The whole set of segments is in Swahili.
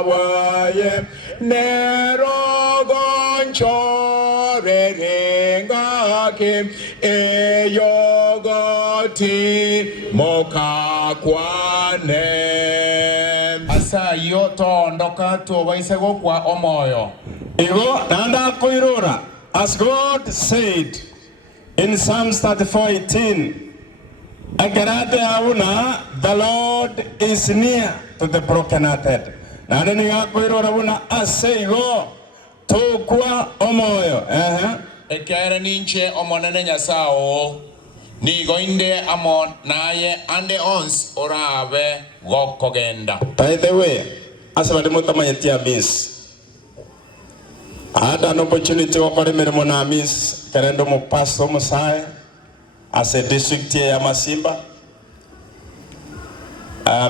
waye nerogon chore rengake eyogoti mokakwane asa yoto ndoka to waise go kwa omoyo igo nanda koirora as God said in Psalms 34:18 agarate auna the Lord is near to the brokenhearted nanda ninga koirora una aseigo to kwa omoyo ekere ninche omonene nyasao ni goinde amon naye ande ons orabe gokogenda. By the way, as a motamaytia miss, I had an opportunity to operate Mermona miss Kerendo mo pastor Mosai as a district here Masimba.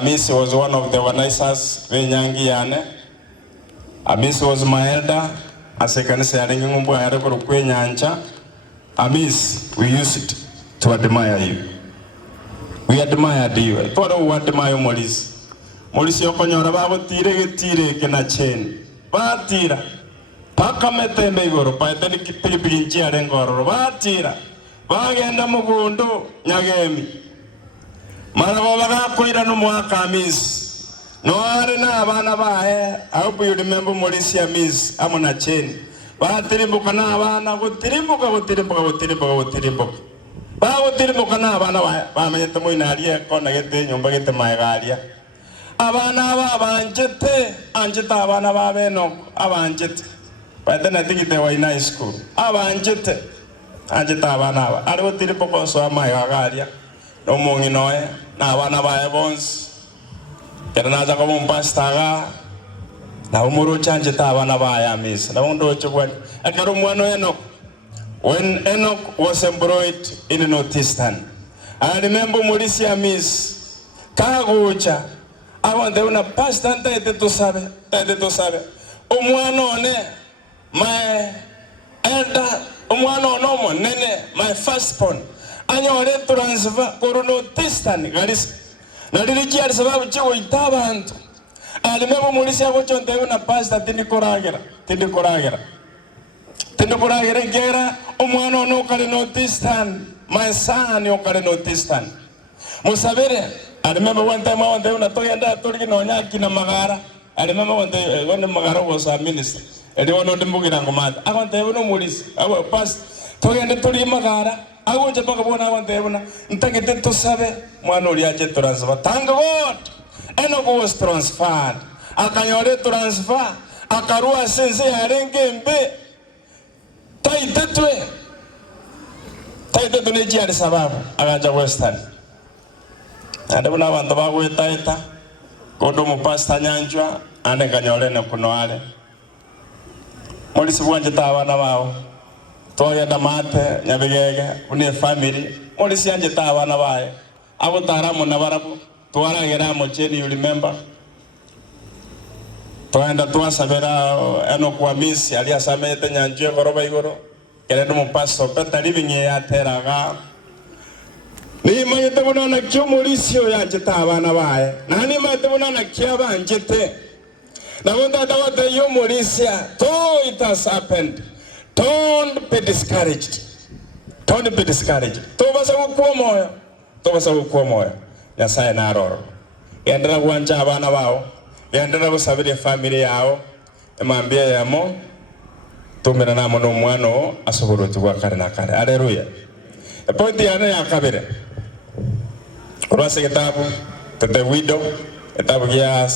Miss was one of the organizers Nyangi Yane. Miss was my elder. As I can say, I didn't Miss, we used to admire you. We admired you. For who admire Molis. Molis Yokonyora Babo Tire Kena Chain. Batira. Pakamete Megoro, Patani Pilipinchi Arengoro, Batira. Bagenda Mugundo, Yagemi. Marabola Kuira no Mwaka Miss. No Arena Vanabae. I hope you remember Molisia Miss Amona Chain. Batiribukana Vana, Tiribuka, Bawo Tiribukana Vana, Bamayamuinaria, Conagate, Yumbagate Magaria. Avana Vanjete, Anjeta Vana Vaveno, Avanjet. But then I think they were in high school. Avanjete, Anjeta Vana, I don't Tiribuko, so my Agaria. No Munginoe, Navana Evans. Keranaza como pastaga na umuru chanje tabana baya miss na undo chukwen akarumwano Enoch when Enoch was embroiled in Northeastern. I remember Mauricia miss kagucha I want to una pasta tete to sabe umwano ne my elder umwano no mo nene my firstborn anyore transfer kuru Northeastern garis na diriji alisababu chego itabantu alimemo mulisi yako chonte una pasta tindikoragera ngera umwana no kale Northeastern my son yo kale Northeastern musabere alimemo one time on una toyanda toriki no nyaki na magara alimemo one magara was a minister edi wono ndimbugira ngomata akonte uno mulisi abo past toyanda tori magara ago jabaka bona wante bona ntangete to sabe mwana uliaje transfer thank God Enoch was transferred akanyore transfer akarua sense yarenge mbe taitetwe ne jiari sababu agaja Western ande bona bantu bagwe taita kondo mu pastor nyanjwa ande kanyore ne kunoale molisi bwanje tabana bawo Toya damate nyabegege une family molisi anje tabana bae abo taramo nabarabu twara geramo cheni you remember toenda twasabera Enoch kwa miss aliasamete nyanjwe goroba igoro kerendo mu pastor peta living ya teraga ni mayete bona kyo molisi yo yanje tabana bae nani mayete bona kya banjete na wonda dawate yo molisi to it has happened. Don't be discouraged. Tobasa ukuwa moyo. Nyasaye na aroro. Yandera kuanja abana bao. Yandera kusabiri family yao. Emambia yamo. Tumira na mono mwano asoboro tuwa kare na kare. Haleluya. Pointi yana ya kabire. Kurasa kitabu to the widow. Kitabu ya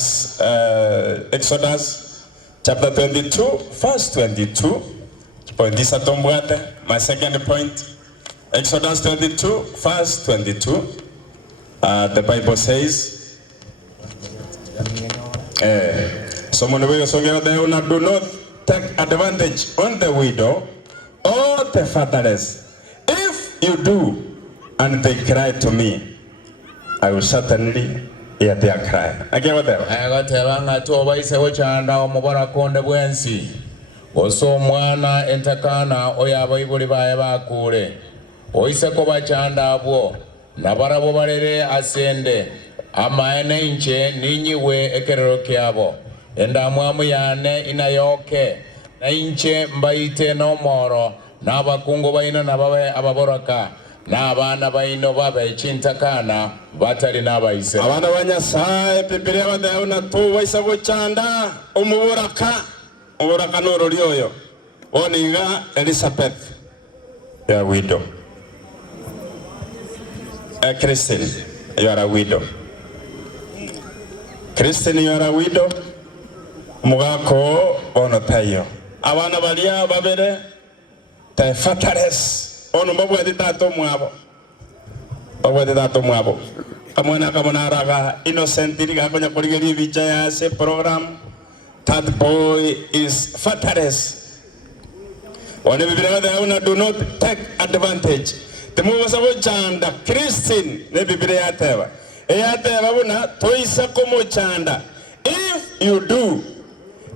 Exodus chapter 22 verse 22. Point this at my second point, Exodus 22, verse 22. The Bible says, someone will say, do not take advantage on the widow or the fatherless. If you do, and they cry to me, I will certainly hear their cry. I get what they Oso mwana entakana oyaba ibuli bae bakule oise ko bachanda abo nabarabo barere asende amaene inche ninyiwe ekerero kyabo enda mwamu yane inayoke na inche mbaite no moro na abakungu baino na babe ababoraka na abana baino babe chintakana batali n'abayise abana banyasaye Biblia badauna tu baisa gochanda umuboraka noro lyoyo oniga Elizabeth ya widow a Christian, you are a widow. Christian, you are a widow. Mugako ono tayo. Abana balia babere te fatales. Ono mabwe de tato mwabo. Mabwe de tato mwabo. Kamona raga innocent diriga konya koligeri vijaya se program. That boy is fatales. One Biblia da do not take advantage. The movers of Chanda, Christian, the Biblia Teva. Eateva, Toisa como Chanda. If you do,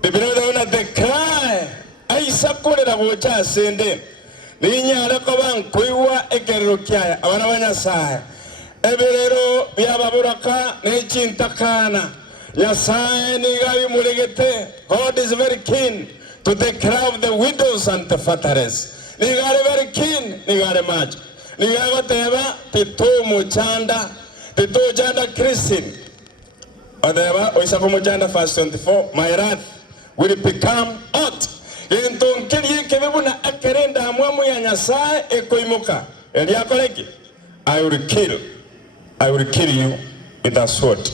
the Biblia they cry. I sakura the Vocha sende. The Inya Rakovan, Kuiwa, Ekerukia, Avanavana Sai. Eberero, Biababuraka, Nechin Takana. Yasai, Nigai Muligete. God is very keen to take care of the widows and the fatherless. Nigare very keen, Nigare much. Nigawa teba tito muchanda tito janda Christian. Odeba oisako muchanda verse 24. My wrath will become hot. Yento nkiri kebebu na akerenda amwamu ya Nyasaye ekoimuka. Elia koleki. I will kill you with a sword,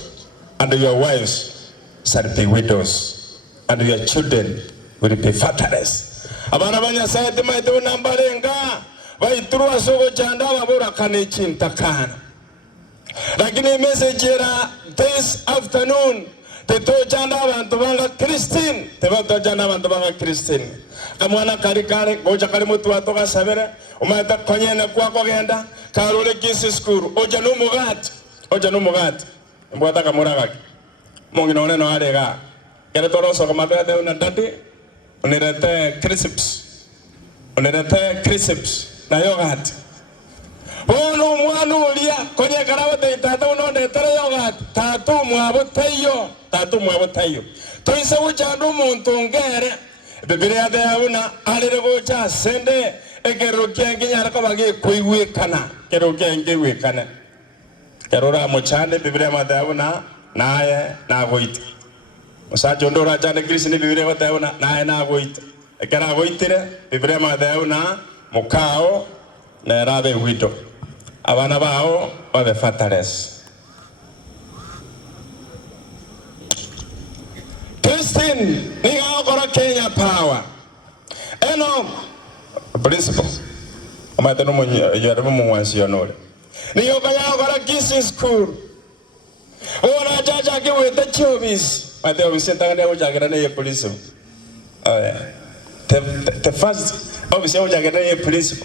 and your wives shall be widows, and your children will be fatherless. Abana ba Nyasaye temaito nambalenga. Vaitruwa sogo chanda wabura kanechin takana. Lakini message era this afternoon teto chanda abantu banga Christine tebato chanda abantu banga Christine kamwana kari goja kali mutu watoka sabere umata konyene kwa kogenda karole kisi skuru oja no mugati mbwata kamura mongi none no arega kere toroso kamabera de una dati unirete crisps na yogurt. Ono mwanu ulia kwenye karawate tata unonde tere yogurt tatu mwabo tayo toisa uchandu muntu ngere Biblia de una alire gocha sende ekerukia nginyara kabage kuiwekana kerukia ngiwekana kerora mochande Biblia madauna naye na goite musajo ndora chande Kristo Biblia madauna naye na goite ekera goitire Biblia madauna mukao na rabe widow abana bao babe fatherless. Christian ni agora Kenya power eno principle amata no monyo yarabu mwansi yonore ni yokanya agora kissing school ora jaja ke weta chobis mate obisenta ngane ojagira ne police the first obviously ojagira ne police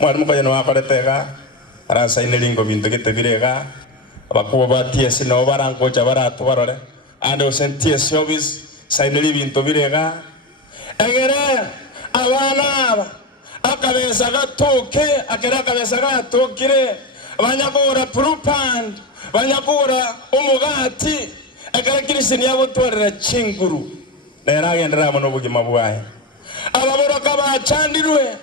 mwalimu kwa no akoretega ara sainelingo bintu ketebirega abakuba batiese no barango jabaratu barore ande osentiese obis saineli bintu birega egere abana akabeza gatoke akera akabeza gatokire banyagora propand banyagora umugati akara Kristiani yabo twarira chinguru neragendera muno bugima bwaye ababoroka bachandirwe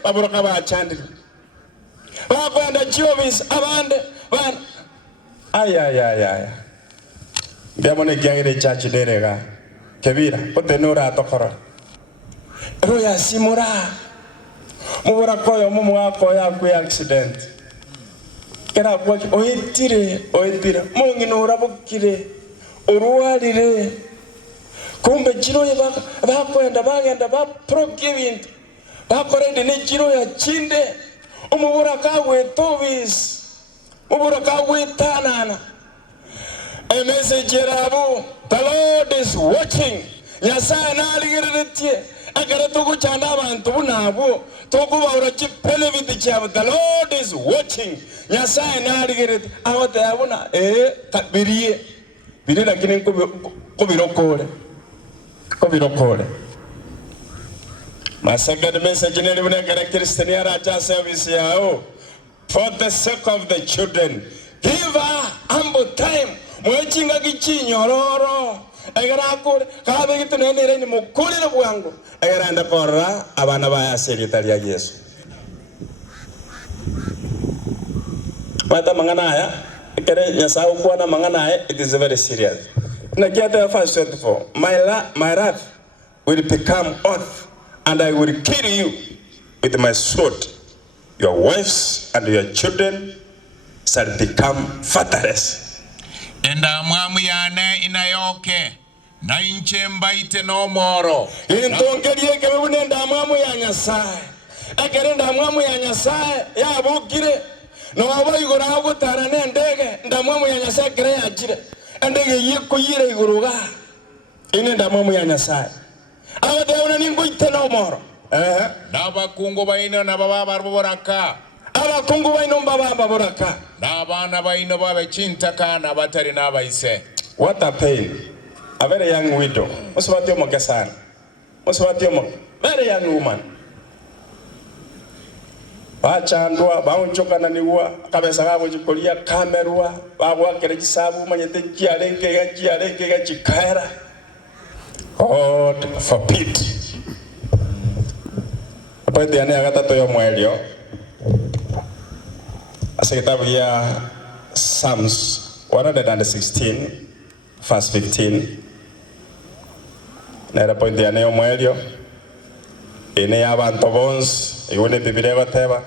bakwenda chobis abande ban aya ndiamone gyagire church derega kebira potenora atokora roya simura mubura koyo mumwako ya ku accident kera kwa oitire mungino urabukire uruwarire kumbe chiro bakwenda bagenda ba procurement bakorende ne chiro ya chinde umubura kawe tobis umubura kawe tanana a message rabu the Lord is watching Nyasaye na aligiretie agara tugu chanda abantu bunabo tugu baura chipele bidichabo the Lord is watching Nyasaye na aligirete awate abuna kabirie birira kine kubirokole my second message in the Christian Raja service yao for the sake of the children give her ample time mwechinga kichinyororo egera akure kabe gitu nene ni mukulire bwangu egera anda korra abana baya sekretari ya Yesu mata mangana ya kere nyasau kuona mangana ya it is very serious na kiata verse 24 my wrath will become oath and I will kill you with my sword. Your wives and your children shall become fatherless. Enda mwamu yane inayoke na inche mbaite no moro. Intongerie kebune enda mwamu ya Nyasaye. Ekere enda mwamu ya Nyasaye ya bukire. No wabo igora gutara ne ndege enda mwamu ya Nyasaye kire ajire. Ndege yiko yire iguruga. Ine enda mwamu ya Nyasaye. Aba deuna ningo iteno moro. Nabakungu baino na baba barboraka. Abakungu baino baba barboraka. Nabana baino babe chintaka na batari nabaise. What a pain. A very young widow. Muswati omo kesana. Muswati omo very young woman. Bachandwa baunchoka na niwa kabesa gabo jikolia kamerwa babo akerejisabu manyete kialenge ga chikaira. God forbid. Apa dia ni agak tahu yang muelio. Asa kitabu ya Psalms 116 verse 15. Nera point dia ni yang muelio. Ini abantu bons, iune Biblia bateba.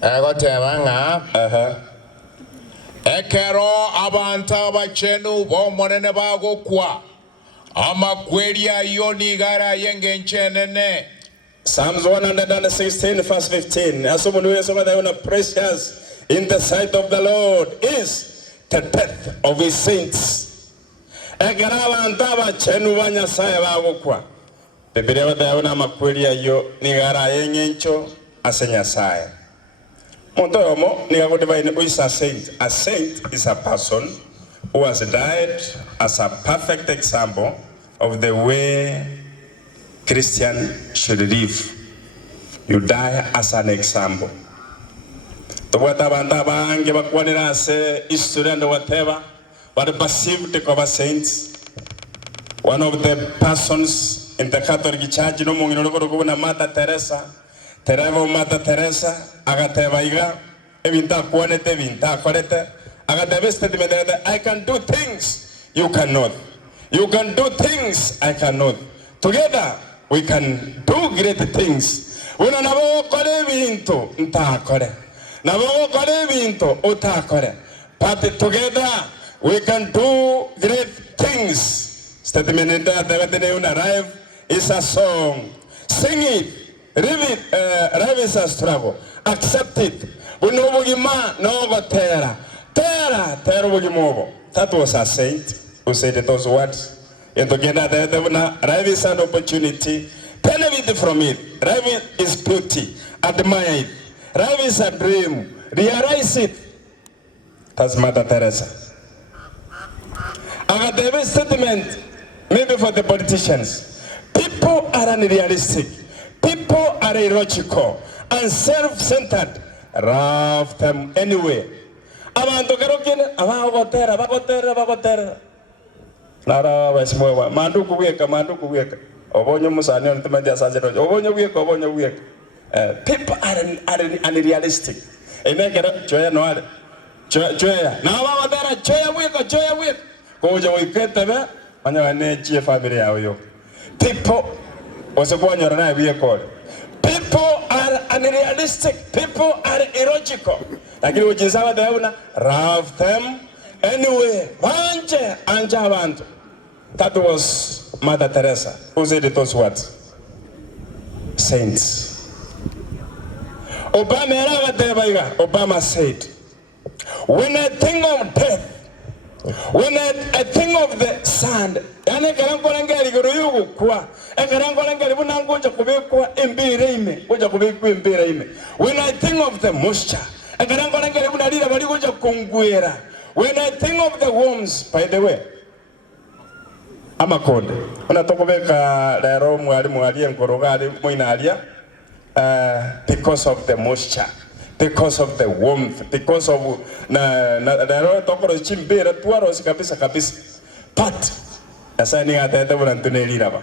Bateba nga. Ekero abantu abachenu bomonene bagokwa. Ama kweli ayo ni gara yenge nchenene. Psalms 116 verse 15. Asumunuye soma dauna precious in the sight of the Lord is the death of his saints. Egaraba antaba chenu banya saya bagukwa. Biblia dauna makweli ayo ni gara yenge ncho asenya saya. Monto yomo ni gago divine is a saint. A saint is a person who has died as a perfect example of the way Christian should live. You die as an example. The wata banda bange bakwanira se history and whatever, but perceived the saints. One of the persons in the Catholic Church, no mungino Mata Teresa, Terevo Mata Teresa, agateva iga, evinta kwanete vinta korete. I can do things you cannot. You can do things I cannot. Together we can do great things. Una nabo kore vinto nta kore. Nabo kore vinto uta kore. But together we can do great things. Statement that the arrive is a song. Sing it. Read is a struggle. Accept it. We know what no go terra. Terra wugimobo. That was a saint who said those words. And together there is an opportunity. Benefit from it. Life is beauty. Admire it. Life is a dream. Realize it. That's Mother Teresa. I got the statement, maybe for the politicians. People are unrealistic. People are illogical and self-centered. Love them anyway. Abantu kerokene abagotera nara wasimwewa mandu kuweka obonyo musani ontemendi asaje obonyo weka people are unrealistic enegera choya noare choya na abagotera choya weka koja wiketebe anya ne chie family yawo yo people osebonyora na weka people are unrealistic. People are illogical. Lakini ujizawa deuna, love them anyway. Wanje anja abantu. That was Mother Teresa who said those words. Saints. Obama said, when I think of death, when I think of the sand, when I think of the moisture, when I think of the worms, by the way, I'm a code. When I talk about because of the moisture, because of the warmth, because of tokoro chimbira tuaros kabisa. But asa ni atete burantunelira ba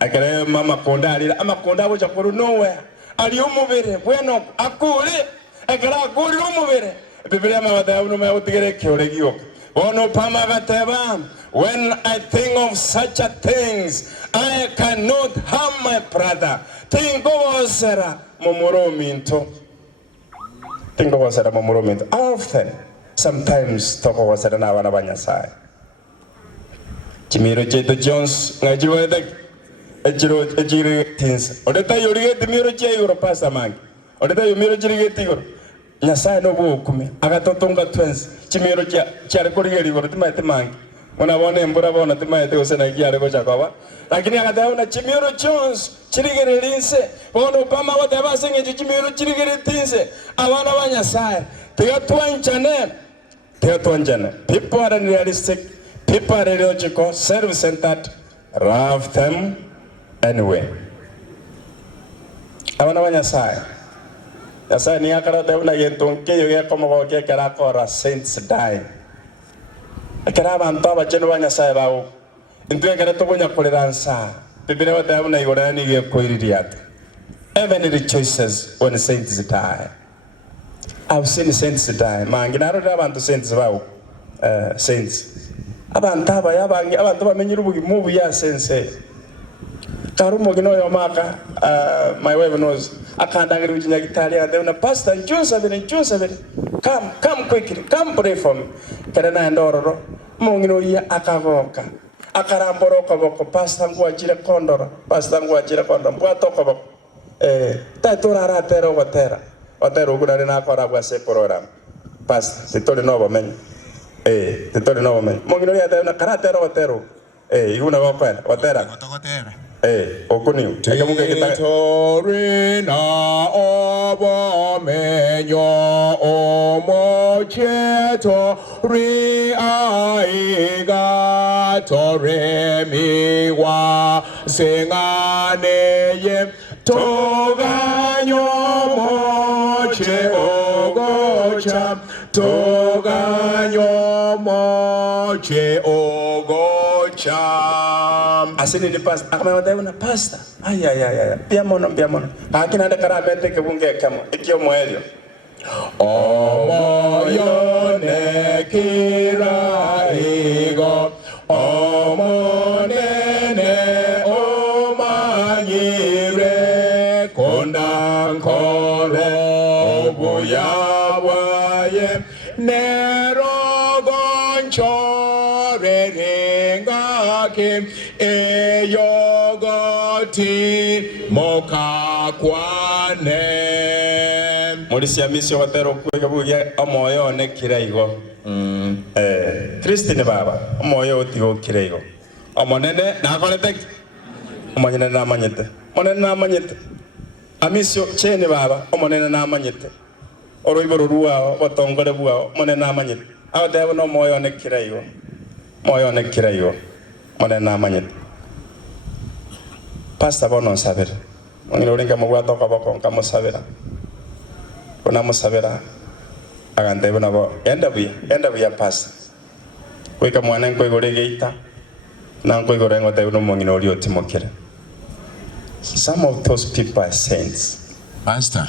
akere mama konda alira amakonda bocha koru nowhere ali umubere bueno akure akara akuri umubere biblia mabada uno maotigere kyoregio ono pama gateba. When I think of such a things, I cannot harm my brother. Think of Sarah Momorominto. Think of Sarah Momorominto. Often, sometimes talk of Sarah Navanabanya side. Jimiro J. Jones, Najiro, things. Or the time you get the mirror J. or Pastor Mank. Or the time you mirror J. Nyasai no Bokumi. Agatotonga twins. Jimiro Characori or the Mank. When I want him, but I want to my deals and I get a Gojawa. Like in Adana, Chimiro Jones, Chirigere Linse, Bon Obama, whatever singing Chimiro Chirigere Tinse, I want to your side. They are 20 channel. People are unrealistic, people are illogical, service centered, rough them anyway. I want to your side. That's why Niakara Devla Yenton, Kaya Komo Karakora, saints die. I can have Antaba General Sabao. Into a Garatonia Koransa. The Bino Davna Yorani Koiriat. Even the choices when the saints die. I've seen the saints die. Manginaro Davan to saints about saints. Abantaba Yabang, Abantaba Menu movie, sense. Karumogino Yomaka, my wife knows. I can't agree with Italia. Then a pastor in June 7. Come quickly, come pray for me. Karana and Oro, Mongino Akavoka, Akaramboro, Pastor Guajira Condor, Puatoko, Tatura Terra, Otero Gudana was a program. Pastor, the Torinova men. The Torinova men. Mongino Yadana Karatero Otero. You know what Otera. Okuniu. Torina obo menyo omocheto riaiga tore miwa singane toganyo moche ogocha toganyo moche ogocha. I said in the past, I'm a pastor. Ay, Piamono. I can have a carabete que won't get come. It's your moelio. Oh, Moyone Kira Ego. Oh, Monene, oh, Manire, Kondan Koro, Buyawaye, Nero Goncho, Rengakim. Eyogoti moka kwane. Morisia misio watero kwega buya omoyo ne kiraigo. Christine baba omoyo otigo kiraigo. Omonene na kolete. Omonene na manyete. Omonene na manyete. Amisio chene baba omonene na manyete. Oroiboro ruwa otongore buwa omonene na manyete. Awatebo no moyo ne kiraigo. Moyo ne kiraigo. Monena manyet. Pastor bono saber. Ngino ringa mwa toka bako kamo sabera. Kuna mo sabera. Agante bona bo enda buya pastor. Kweka mwana nko igoregeita. Na nko igorengo te no mongino rio timokere. Some of those people are saints. Pastor.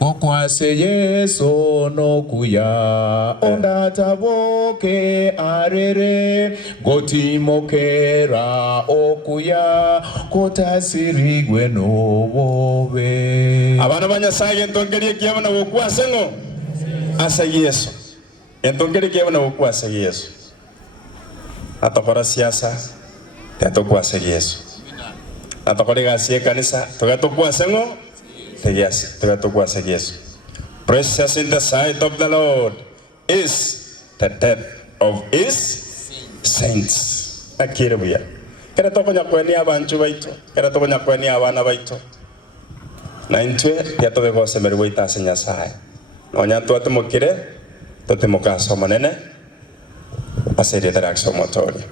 Okwase Yeso no kuya ondata boke arere goti mokera okuya kota sirigwe no wobe. Abana banyasaye ntongeri kiyabana bokwase ngo asa Yesu. Ntongeri kiyabana bokwase Yesu. Atokora siasa tatokwase Yesu. Atokora gasie kanisa togatokwase ngo yes, precious in the sight of the Lord is the death of his saints. Akirabuya. Kera tokonya kweni abantu baito, kera tokonya kweni abana baito. Na intwe ya tobe gose merwita senya sai. Onya tu atumukire, totemoka somanene. Aseri interaction motori.